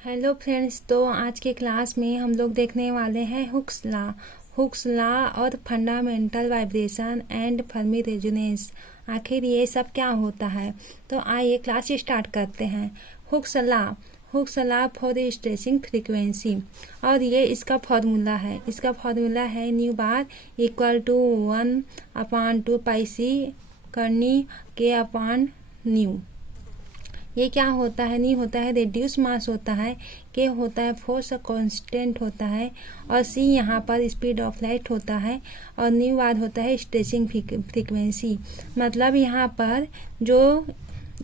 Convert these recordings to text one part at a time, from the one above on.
Hello friends. तो आज के क्लास में हम लोग देखने वाले हैं हुक्स लॉ और fundamental vibration and Fermi resonance. आखिर ये सब क्या होता है, तो आइए क्लास स्टार्ट करते हैं। Hooke's law for stretching frequency, और ये इसका फॉर्मूला है न्यू बार इक्वल टू 1/2 पाई सी करनी के अपॉन न्यू। ये क्या होता है? नी होता है रेड्यूस मास होता है, के होता है फोर्स कांस्टेंट होता है, और सी यहाँ पर स्पीड ऑफ लाइट होता है, और न्यू बाद होता है स्ट्रेचिंग फ्रीक्वेंसी। मतलब यहाँ पर जो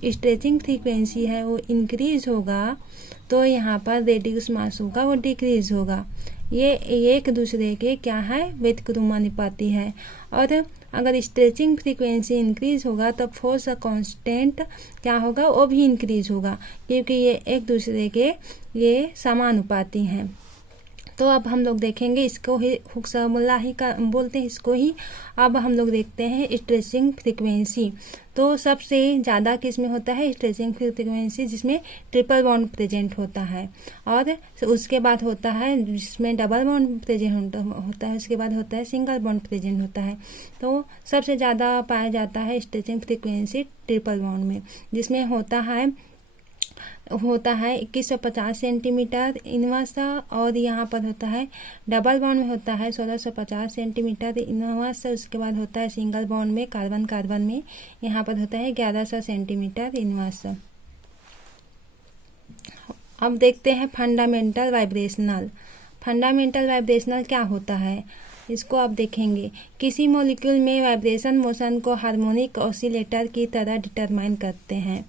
स्ट्रेचिंग फ्रीक्वेंसी है वो इंक्रीज होगा तो यहाँ पर रेड्यूस मास होगा वो डिक्रीज होगा। ये एक दूसरे के क्या है, व्युत्क्रमानुपाती है। और अगर स्ट्रेचिंग फ्रीक्वेंसी इंक्रीज होगा तो फोर्स कांस्टेंट क्या होगा, वो भी इंक्रीज होगा, क्योंकि ये एक दूसरे के ये समानुपाती हैं। तो अब हम लोग देखेंगे इसको ही हुक्स फॉर्मूला ही का बोलते हैं इसको ही। अब हम लोग देखते हैं स्ट्रेचिंग फ्रीक्वेंसी। तो सबसे ज़्यादा किस में होता है स्ट्रेचिंग फ्रीक्वेंसी, जिसमें ट्रिपल बॉन्ड प्रेजेंट होता है, और उसके बाद होता है जिसमें डबल बॉन्ड प्रेजेंट होता है, उसके बाद होता है सिंगल बॉन्ड प्रेजेंट होता है। तो सबसे ज़्यादा पाया जाता है स्ट्रेचिंग फ्रीक्वेंसी ट्रिपल बॉन्ड में, जिसमें होता है 2150 सेंटीमीटर इनवर्स, और यहाँ पर होता है डबल बॉन्ड में होता है 1650 सेंटीमीटर इनवर्स। उसके बाद होता है सिंगल बॉन्ड में कार्बन में यहाँ पर होता है 1100 सेंटीमीटर इनवर्स। अब देखते हैं फंडामेंटल वाइब्रेशनल क्या होता है, इसको आप देखेंगे। किसी मॉलिक्यूल में वाइब्रेशन मोशन को हार्मोनिक ऑसिलेटर की तरह डिटरमाइन करते हैं।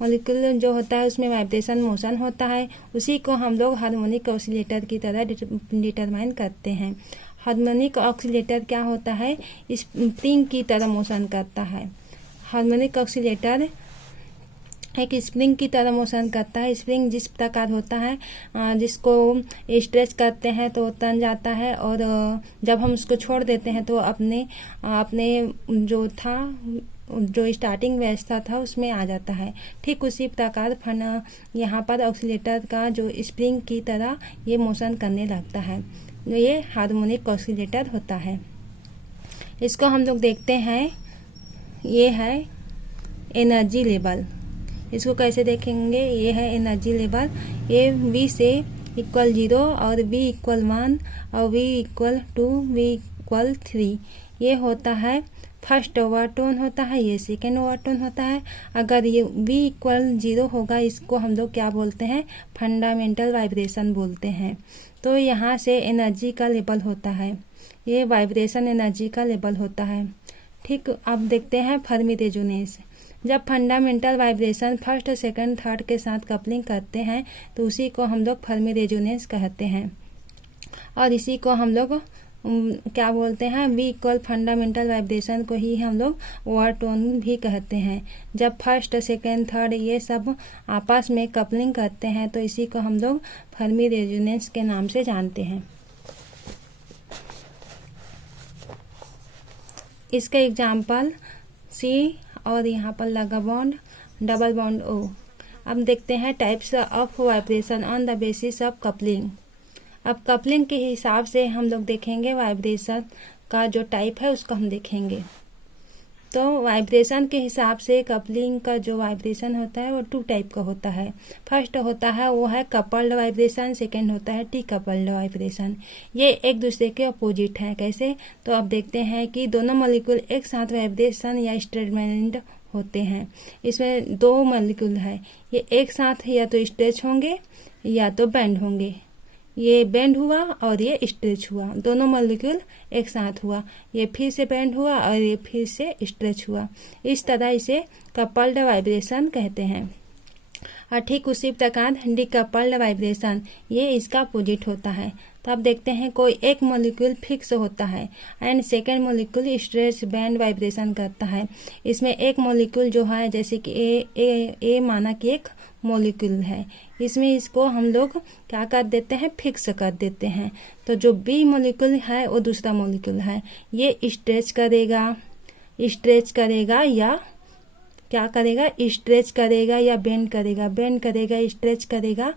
मॉलिक्यूल जो होता है उसमें वाइब्रेशन मोशन होता है, उसी को हम लोग हार्मोनिक ऑसिलेटर की तरह डिटरमाइन करते हैं। हार्मोनिक ऑसिलेटर क्या होता है, स्प्रिंग की तरह मोशन करता है। हार्मोनिक ऑसिलेटर एक स्प्रिंग की तरह मोशन करता है। स्प्रिंग जिस प्रकार होता है, जिसको स्ट्रेच करते हैं तो तन जाता है, और जब हम उसको छोड़ देते हैं तो अपने जो स्टार्टिंग अवस्था था उसमें आ जाता है। ठीक उसी प्रकार यहाँ पर ऑसिलेटर का जो स्प्रिंग की तरह ये मोशन करने लगता है, ये हार्मोनिक ऑसिलेटर होता है। इसको हम लोग देखते हैं, ये है एनर्जी लेवल। इसको कैसे देखेंगे, ये है एनर्जी लेवल। ये V से इक्वल 0 और V इक्वल 1 और V इक्वल 2 V इक्वल 3। ये होता है फर्स्ट ओवरटोन होता है, ये सेकेंड ओवरटोन होता है। अगर ये V इक्वल 0 होगा, इसको हम लोग क्या बोलते हैं, फंडामेंटल वाइब्रेशन बोलते हैं। तो यहाँ से एनर्जी का लेवल होता है, ये वाइब्रेशन एनर्जी का लेवल होता है। ठीक, अब देखते हैं फर्मी रेजोनेंस। जब fundamental vibration first second third के साथ कपलिंग करते हैं तो उसी को हम लोग फर्मी रेजोनेंस कहते हैं, और इसी को हम लोग क्या बोलते हैं, V इक्वल फंडामेंटल वाइब्रेशन को ही हम लोग ओवरटोन भी कहते हैं। जब फर्स्ट सेकंड थर्ड ये सब आपस में कपलिंग करते हैं तो इसी को हम लोग फर्मी रेजोनेंस के नाम से जानते हैं। इसका एग्जाम्पल C और यहाँ पर लगा बॉन्ड डबल बॉन्ड O। अब देखते हैं types of vibration on the basis of coupling. अब कपलिंग के हिसाब से हम लोग देखेंगे वाइब्रेशन का जो टाइप है उसको हम देखेंगे। तो वाइब्रेशन के हिसाब से कपलिंग का जो वाइब्रेशन होता है वो 2 टाइप का होता है। फर्स्ट होता है वो है कपल्ड वाइब्रेशन, सेकेंड होता है टी कपल्ड वाइब्रेशन। ये एक दूसरे के अपोजिट है। कैसे? तो अब देखते हैं कि दोनों मॉलिक्यूल एक साथ वाइब्रेशन या स्ट्रेचमेंट होते हैं। इसमें 2 मॉलिक्यूल है, ये एक साथ या तो स्ट्रेच होंगे या तो बेंड होंगे। ये बेंड हुआ और ये स्ट्रेच हुआ, दोनों मॉलिक्यूल एक साथ हुआ। ये फिर से बेंड हुआ और ये फिर से स्ट्रेच हुआ। इस तरह इसे कपल्ड वाइब्रेशन कहते हैं। और ठीक उसी प्रकार डीकपल्ड वाइब्रेशन, ये इसका अपोजिट होता है। तो अब देखते हैं, कोई एक मॉलिक्यूल फिक्स होता है and second molecule stretch band vibration करता है। इसमें एक मॉलिक्यूल जो है, जैसे कि ए माना कि एक मॉलिक्यूल है, इसमें इसको हम लोग क्या कर देते हैं, फिक्स कर देते हैं। तो जो बी मॉलिक्यूल है वो दूसरा मॉलिक्यूल है, ये स्ट्रेच करेगा या क्या करेगा, स्ट्रेच करेगा या बेंड करेगा, बेंड करेगा, स्ट्रेच करेगा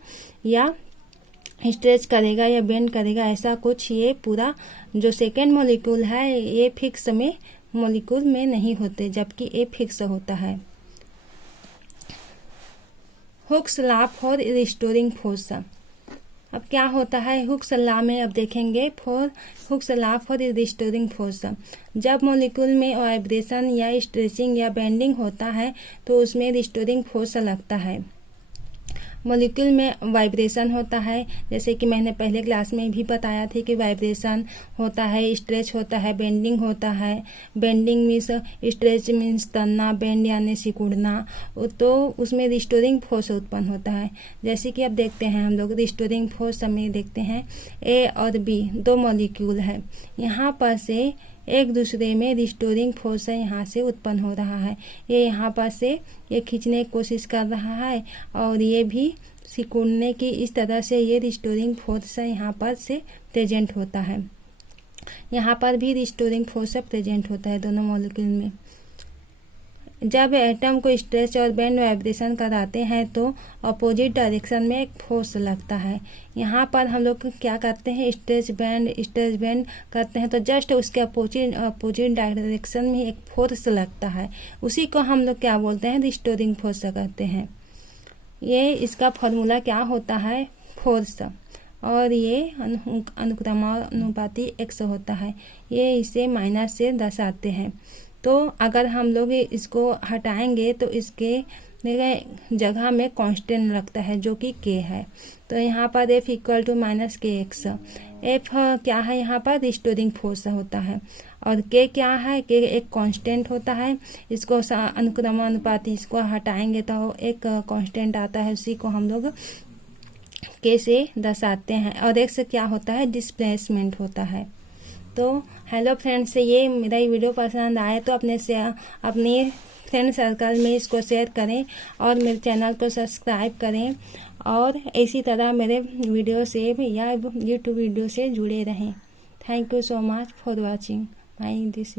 या बेंड करेगा, ऐसा कुछ ये पूरा जो सेकेंड मॉलिक्यूल है ये फिक्स में मॉलिक्यूल में नहीं होते, जबकि ये फिक्स होता है। Hooke's law for restoring force. अब क्या होता है हुक्स लॉ में, अब देखेंगे Hooke's law for restoring force. जब मॉलिक्यूल में वाइब्रेशन या स्ट्रेचिंग या बेंडिंग होता है तो उसमें रिस्टोरिंग फोर्स लगता है। मॉलिक्यूल में वाइब्रेशन होता है, जैसे कि मैंने पहले क्लास में भी बताया थी कि वाइब्रेशन होता है, स्ट्रेच होता है, बेंडिंग होता है। बेंडिंग मीन्स, स्ट्रेच मीन्स तनना, बेंड यानी सिकुड़ना, तो उसमें रिस्टोरिंग फोर्स उत्पन्न होता है। जैसे कि अब देखते हैं हम लोग रिस्टोरिंग फोर्स में देखते हैं ए और बी दो मॉलिक्यूल है, यहाँ पर से एक दूसरे में रिस्टोरिंग फोर्स यहाँ से उत्पन्न हो रहा है। ये यहाँ पर से ये खींचने की कोशिश कर रहा है और ये भी सिकुड़ने की, इस तरह से ये रिस्टोरिंग फोर्स यहाँ पर से प्रेजेंट होता है। यहाँ पर भी रिस्टोरिंग फोर्स प्रेजेंट होता है दोनों मॉलिक्यूल में। जब एटम को स्ट्रेच और बेंड वाइब्रेशन कराते हैं तो अपोजिट डायरेक्शन में एक फोर्स लगता है। यहाँ पर हम लोग क्या करते हैं, स्ट्रेच बेंड करते हैं तो जस्ट उसके अपोजिट डायरेक्शन में एक फोर्स लगता है, उसी को हम लोग क्या बोलते हैं, रिस्टोरिंग फोर्स कहते हैं। ये इसका फॉर्मूला क्या होता है, फोर्स, और ये अनुक्रमानुपाती x होता है। ये इसे माइनस से दर्शाते हैं। तो अगर हम लोग इसको हटाएंगे तो इसके जगह में कांस्टेंट लगता है जो कि k है। तो यहाँ पर f equal to minus kx। f क्या है, यहाँ पर रिस्टोरिंग फोर्स होता है, और k क्या है, k एक कांस्टेंट होता है। इसको अनुक्रमानुपाती इसको हटाएंगे तो एक कांस्टेंट आता है, उसी को हम लोग k से दर्शाते हैं। और x क्या होता है, डिस्प्लेसमेंट होता है। तो हेलो फ्रेंड्स, ये मेरा ये वीडियो पसंद आए तो अपने फ्रेंड सर्कल में इसको शेयर करें और मेरे चैनल को सब्सक्राइब करें, और इसी तरह मेरे वीडियो से या यूट्यूब वीडियो से जुड़े रहें। Thank you so much for watching my this.